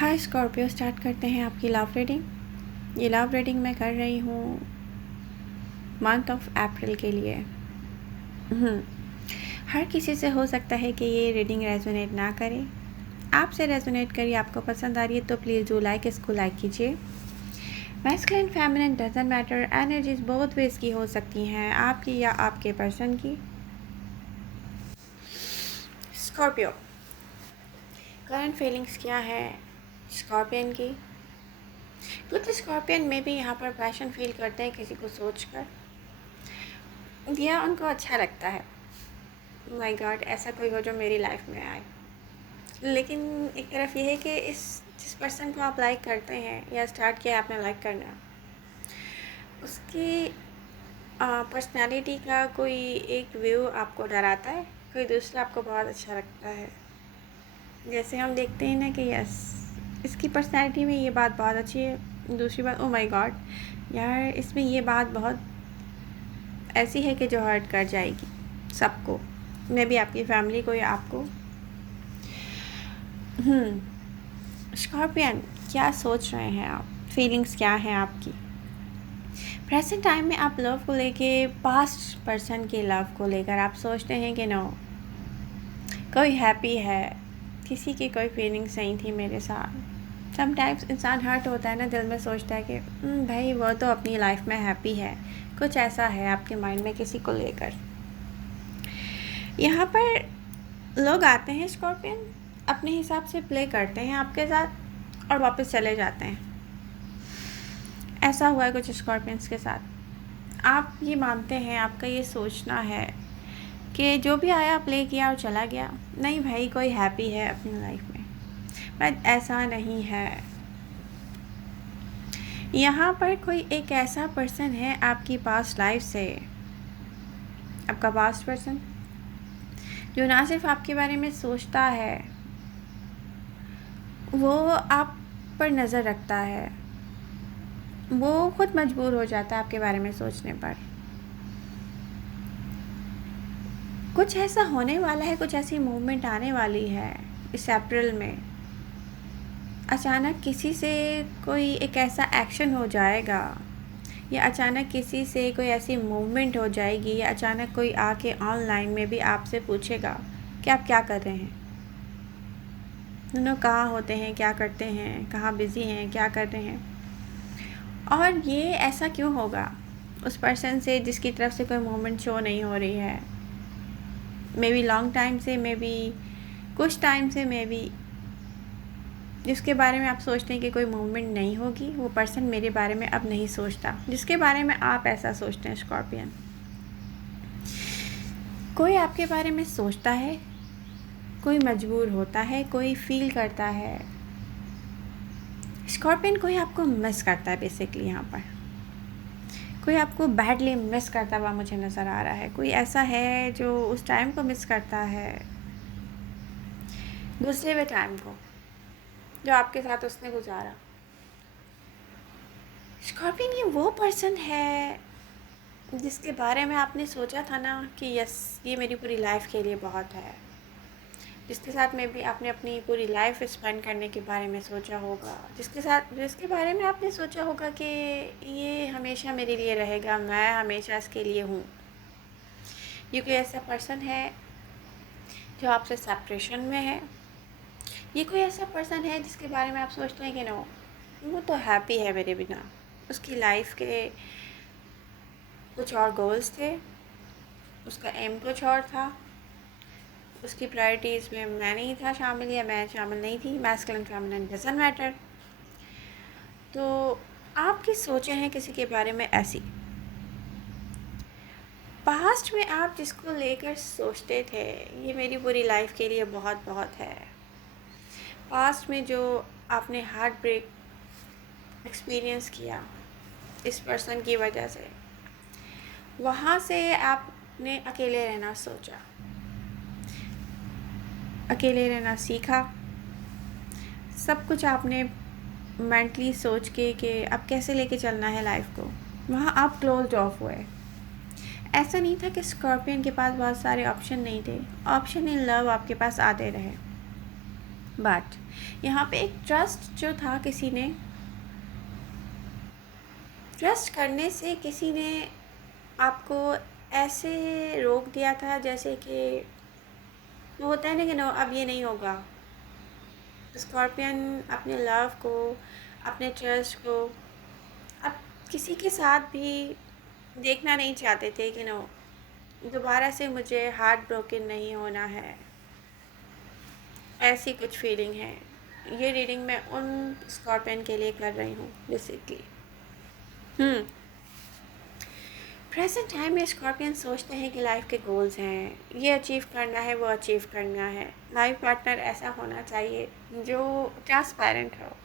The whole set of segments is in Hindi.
हाय स्कॉर्पियो, स्टार्ट करते हैं आपकी लव रीडिंग। ये लव रीडिंग मैं कर रही हूँ मंथ ऑफ अप्रैल के लिए। हर किसी से हो सकता है कि ये रीडिंग रेजोनेट ना करे। आपसे रेजोनेट करिए, आपको पसंद आ रही है तो प्लीज़ डू लाइक, इसको लाइक कीजिए। Masculine feminine doesn't matter, energies बहुत वेज की हो सकती हैं, आपकी या आपके पर्सन की। स्कॉर्पियो, करंट फीलिंग्स क्या है स्कॉर्पियन की? कुछ स्कॉर्पियन में भी यहाँ पर पैशन फील करते हैं किसी को सोचकर, या उनको अच्छा लगता है माय गॉड ऐसा कोई हो जो मेरी लाइफ में आए। लेकिन एक तरफ ये है कि जिस पर्सन को आप लाइक करते हैं या स्टार्ट किया है आपने लाइक करना, उसकी पर्सनालिटी का कोई एक व्यू आपको डराता है, कोई दूसरा आपको बहुत अच्छा लगता है। जैसे हम देखते हैं ना कि यस, इसकी पर्सनालिटी में ये बात बहुत अच्छी है, दूसरी बात ओ माय गॉड यार इसमें ये बात बहुत ऐसी है कि जो हर्ट कर जाएगी सबको, मे भी आपकी फैमिली को या आपको। स्कॉर्पियन, क्या सोच रहे हैं आप? फीलिंग्स क्या हैं आपकी प्रेजेंट टाइम में? आप लव को लेके, पास्ट पर्सन के लव को लेकर आप सोचते हैं कि नो, कोई हैप्पी है, किसी की कोई फीलिंग्स नहीं थी मेरे साथ। समटाइम्स इंसान हर्ट होता है ना, दिल में सोचता है कि भाई वो तो अपनी लाइफ में हैप्पी है, कुछ ऐसा है आपके माइंड में किसी को लेकर। यहाँ पर लोग आते हैं स्कॉर्पियन, अपने हिसाब से प्ले करते हैं आपके साथ और वापस चले जाते हैं। ऐसा हुआ है कुछ स्कॉर्पियंस के साथ। आप ये मानते हैं, आपका ये सोचना है कि जो भी आया प्ले किया और चला गया। नहीं भाई, कोई हैप्पी है अपनी लाइफ में, बट ऐसा नहीं है। यहाँ पर कोई एक ऐसा पर्सन है आपकी पास्ट लाइफ से, आपका पास्ट पर्सन, जो ना सिर्फ आपके बारे में सोचता है, वो आप पर नज़र रखता है, वो खुद मजबूर हो जाता है आपके बारे में सोचने पर। कुछ ऐसा होने वाला है, कुछ ऐसी मूवमेंट आने वाली है इस अप्रैल में। अचानक किसी से कोई एक ऐसा एक्शन हो जाएगा, या अचानक किसी से कोई ऐसी मूवमेंट हो जाएगी, या अचानक कोई आके ऑनलाइन में भी आपसे पूछेगा कि आप क्या कर रहे हैं, दोनों कहाँ होते हैं, क्या करते हैं, कहाँ बिज़ी हैं, क्या कर रहे हैं। और ये ऐसा क्यों होगा उस पर्सन से जिसकी तरफ से कोई मूवमेंट शो नहीं हो रही है? मे बी लॉन्ग टाइम से, मे बी कुछ टाइम से, मे बी जिसके बारे में आप सोचते हैं कि कोई मूवमेंट नहीं होगी, वो पर्सन मेरे बारे में अब नहीं सोचता जिसके बारे में आप ऐसा सोचते हैं। स्कॉर्पियन, कोई आपके बारे में सोचता है, कोई मजबूर होता है, कोई फील करता है। स्कॉर्पियन, कोई आपको मिस करता है बेसिकली। यहाँ पर कोई आपको बैडली मिस करता हुआ मुझे नज़र आ रहा है। कोई ऐसा है जो उस टाइम को मिस करता है, गुजरे हुए टाइम को जो आपके साथ उसने गुजारा। स्कॉर्पियन, ये वो पर्सन है जिसके बारे में आपने सोचा था ना कि यस, ये मेरी पूरी लाइफ के लिए बहुत है, जिसके साथ में भी आपने अपनी पूरी लाइफ स्पेंड करने के बारे में सोचा होगा, जिसके बारे में आपने सोचा होगा कि ये हमेशा मेरे लिए रहेगा, मैं हमेशा इसके लिए हूँ। ये कोई ऐसा पर्सन है जो आपसे सेपरेशन में है। ये कोई ऐसा पर्सन है जिसके बारे में आप सोचते हैं कि नो, वो तो हैप्पी है मेरे बिना, उसकी लाइफ के कुछ और गोल्स थे, उसका एम कुछ और था, उसकी प्रायोरिटीज़ में मैं नहीं था शामिल, या मैं शामिल नहीं थी। Masculine feminine doesn't matter. तो आपकी सोचें हैं किसी के बारे में ऐसी। पास्ट में आप जिसको लेकर सोचते थे ये मेरी पूरी लाइफ के लिए बहुत बहुत है, पास्ट में जो आपने हार्ट ब्रेक एक्सपीरियंस किया इस पर्सन की वजह से, वहाँ से आपने अकेले रहना सोचा, अकेले रहना सीखा। सब कुछ आपने मेंटली सोच के कि अब कैसे लेके चलना है लाइफ को, वहाँ आप क्लोज्ड ऑफ हुए। ऐसा नहीं था कि स्कॉर्पियन के पास बहुत सारे ऑप्शन नहीं थे, ऑप्शन इन लव आपके पास आते रहे। बट यहाँ पे एक ट्रस्ट जो था, किसी ने ट्रस्ट करने से किसी ने आपको ऐसे रोक दिया था, जैसे कि वो होता है ना कि नो, अब ये नहीं होगा। स्कॉर्पियन अपने लव को, अपने ट्रस्ट को अब किसी के साथ भी देखना नहीं चाहते थे कि नो, दोबारा से मुझे हार्ट ब्रोकन नहीं होना है। ऐसी कुछ फीलिंग है। ये रीडिंग मैं उन स्कॉर्पियन के लिए कर रही हूँ बेसिकली। हम्म प्रेजेंट टाइम में स्कॉर्पियन सोचते हैं कि लाइफ के गोल्स हैं, ये अचीव करना है, वो अचीव करना है। लाइफ पार्टनर ऐसा होना चाहिए जो ट्रांसपेरेंट हो।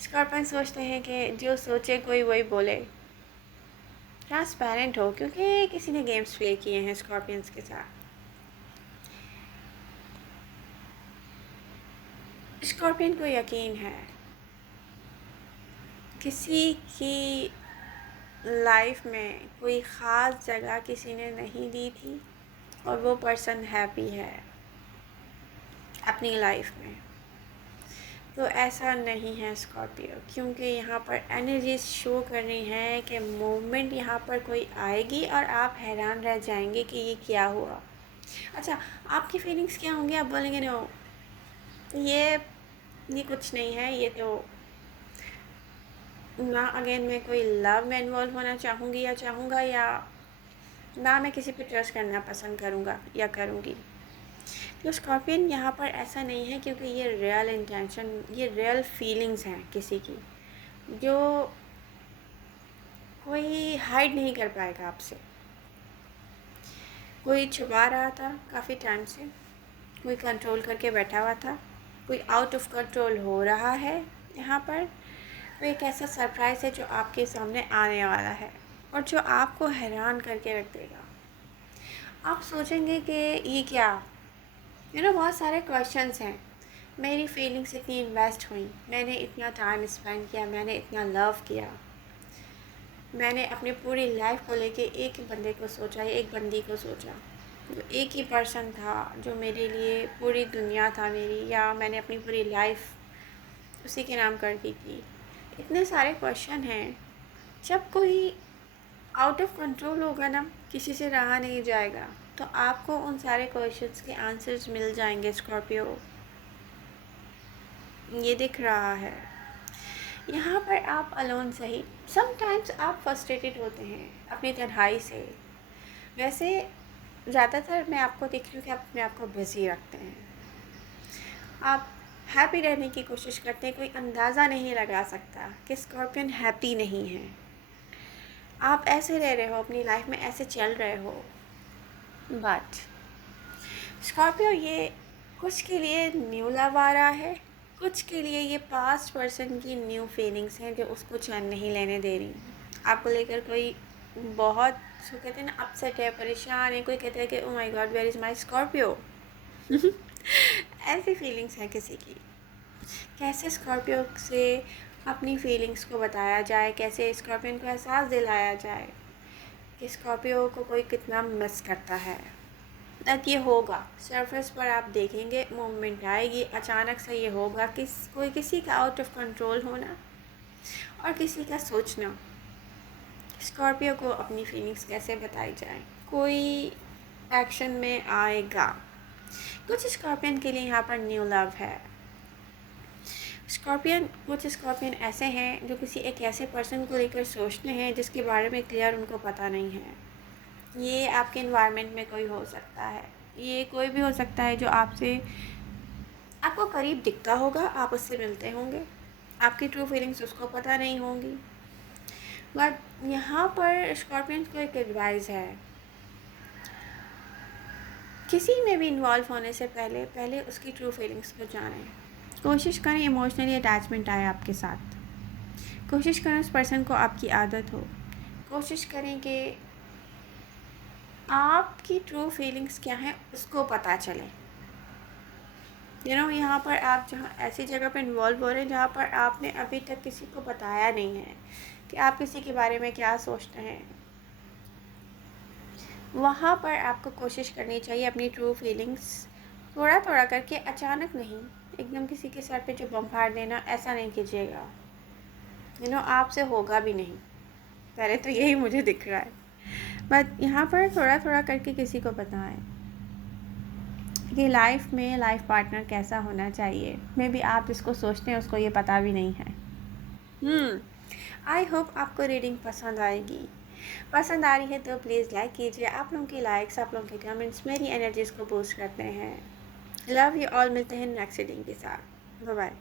स्कॉर्पियन सोचते हैं कि जो सोचे कोई वही बोले। ट्रांसपेरेंट हो, क्योंकि किसी ने गेम्स प्ले किए हैं स्कॉर्पियंस के साथ। स्कॉर्पियन को यकीन है किसी की लाइफ में कोई ख़ास जगह किसी ने नहीं दी थी, और वो पर्सन हैप्पी है अपनी लाइफ में। तो ऐसा नहीं है स्कॉर्पियो, क्योंकि यहाँ पर एनर्जीज शो कर रही हैं कि मोमेंट यहाँ पर कोई आएगी और आप हैरान रह जाएंगे कि ये क्या हुआ। अच्छा, आपकी फीलिंग्स क्या होंगी? आप बोलेंगे नो, ये ये कुछ नहीं है, ये तो ना अगेन मैं कोई लव में इन्वॉल्व होना चाहूँगी या चाहूँगा, या ना मैं किसी पे ट्रस्ट करना पसंद करूँगा या करूँगी। तो स्कॉर्पियन यहाँ पर ऐसा नहीं है, क्योंकि ये रियल इंटेंशन, ये रियल फीलिंग्स हैं किसी की, जो कोई हाइड नहीं कर पाएगा आपसे। कोई छुपा रहा था काफ़ी टाइम से, कोई कंट्रोल करके बैठा हुआ था, कोई आउट ऑफ कंट्रोल हो रहा है यहाँ पर। तो एक ऐसा सरप्राइज़ है जो आपके सामने आने वाला है, और जो आपको हैरान करके रख देगा। आप सोचेंगे कि ये क्या, बहुत सारे क्वेश्चंस हैं। मेरी फीलिंग्स इतनी इन्वेस्ट हुई, मैंने इतना टाइम स्पेंड किया, मैंने इतना लव किया, मैंने अपनी पूरी लाइफ को लेके एक ही बंदे को सोचा, एक बंदी को सोचा, जो एक ही पर्सन था जो मेरे लिए पूरी दुनिया था मेरी, या मैंने अपनी पूरी लाइफ उसी के नाम कर दी थी। इतने सारे क्वेश्चन हैं। जब कोई आउट ऑफ कंट्रोल होगा ना, किसी से रहा नहीं जाएगा, तो आपको उन सारे क्वेश्चंस के आंसर्स मिल जाएंगे स्कॉर्पियो। ये दिख रहा है यहाँ पर। आप अलोन सही, समटाइम्स आप फ्रस्ट्रेटेड होते हैं अपनी तन्हाई से। वैसे ज़्यादातर मैं आपको देख रही हूँ कि आप अपने आप को बिज़ी रखते हैं, आप हैप्पी रहने की कोशिश करते हैं। कोई अंदाज़ा नहीं लगा सकता कि स्कॉर्पियन हैप्पी नहीं है। आप ऐसे रह रहे हो अपनी लाइफ में, ऐसे चल रहे हो। बट स्कॉर्पियो, ये कुछ के लिए न्यू लव आ रहा है, कुछ के लिए ये पास्ट पर्सन की न्यू फीलिंग्स हैं जो उसको चैन नहीं लेने दे रही। आपको लेकर कोई बहुत, जो कहते हैं ना, अपसेट है, परेशान है। कोई कहता है कि oh my God, where is my Scorpio. ऐसी फीलिंग्स हैं किसी की। कैसे स्कॉर्पियो से अपनी फीलिंग्स को बताया जाए, कैसे स्कॉर्पियन को एहसास दिलाया जाए कि स्कॉर्पियो को कोई कितना मिस करता है। तक ये होगा, सरफेस पर आप देखेंगे, मोमेंट आएगी, अचानक से ये होगा कि कोई किसी का आउट ऑफ कंट्रोल होना और किसी का सोचना। स्कॉर्पियो को अपनी फीलिंग्स कैसे बताई जाए, कोई एक्शन में आएगा। कुछ स्कॉर्पियन के लिए यहाँ पर न्यू लव है। कुछ स्कॉर्पियन ऐसे हैं जो किसी एक ऐसे पर्सन को लेकर सोचते हैं जिसके बारे में क्लियर उनको पता नहीं है। ये आपके इन्वायरमेंट में कोई हो सकता है, ये कोई भी हो सकता है जो आपको करीब दिखता होगा, आप उससे मिलते होंगे, आपकी ट्रू फीलिंग्स उसको पता नहीं होंगी। बट यहाँ पर स्कॉर्पियंस को एक एडवाइस है, किसी में भी इन्वॉल्व होने से पहले पहले उसकी ट्रू फीलिंग्स को जानें। कोशिश करें इमोशनली अटैचमेंट आए आपके साथ, कोशिश करें उस पर्सन को आपकी आदत हो, कोशिश करें कि आपकी ट्रू फीलिंग्स क्या हैं उसको पता चले। यहाँ पर आप जहाँ ऐसी जगह पर इन्वॉल्व हो रहे हैं जहाँ पर आपने अभी तक किसी को बताया नहीं है कि आप किसी के बारे में क्या सोचते हैं, वहाँ पर आपको कोशिश करनी चाहिए अपनी ट्रू फीलिंग्स थोड़ा थोड़ा करके, अचानक नहीं, एकदम किसी के सर पे जो बम फाड़ देना, ऐसा नहीं कीजिएगा। आपसे होगा भी नहीं, पहले तो यही मुझे दिख रहा है। बट यहाँ पर थोड़ा थोड़ा करके किसी को बताएं कि लाइफ में लाइफ पार्टनर कैसा होना चाहिए। मे बी आप जिसको सोचते हैं उसको ये पता भी नहीं है। आई होप आपको रीडिंग पसंद आएगी। पसंद आ रही है तो प्लीज़ लाइक कीजिए। आप लोगों की लाइक्स, आप लोगों के कमेंट्स मेरी एनर्जीज को बूस्ट करते हैं। लव यू ऑल, मिलते हैं नेक्स्ट रीडिंग के साथ। Bye bye.